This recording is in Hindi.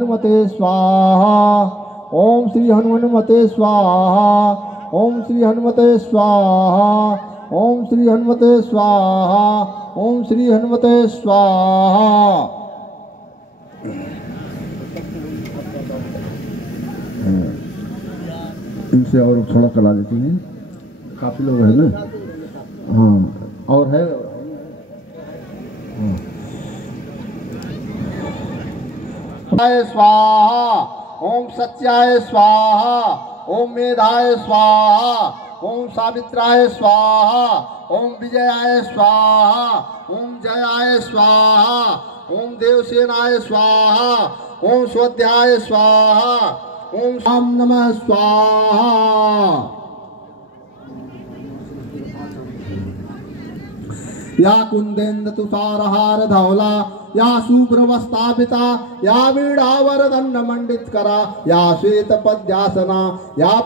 हनुमते स्वाहा। ओम श्री हनुमते स्वाहा। ओम श्री हनुमते स्वाहा। ओम श्री हनुमते स्वाहा। ओम श्री हनुमते स्वाहा। इनसे और थोड़ा चला देते हैं, काफी लोग हैं ना। हाँ और है। स्वाहा। ओम सत्याय स्वाहा। ओम मेधाय स्वाहा। ओम सावित्राय स्वाहा। ओम विजयाय स्वाहा। ओम जयाय स्वाहा। ओम देवसेनाय स्वाहा। ओम स्वाध्याय स्वाहा। ओम शाम नमः स्वाहा। या कुंदेन्द्र तुषारहार धौला, या शुभ्रवस्तापिता, या वीणावरदंड मंडित करा, या श्वेत पद्यासना, या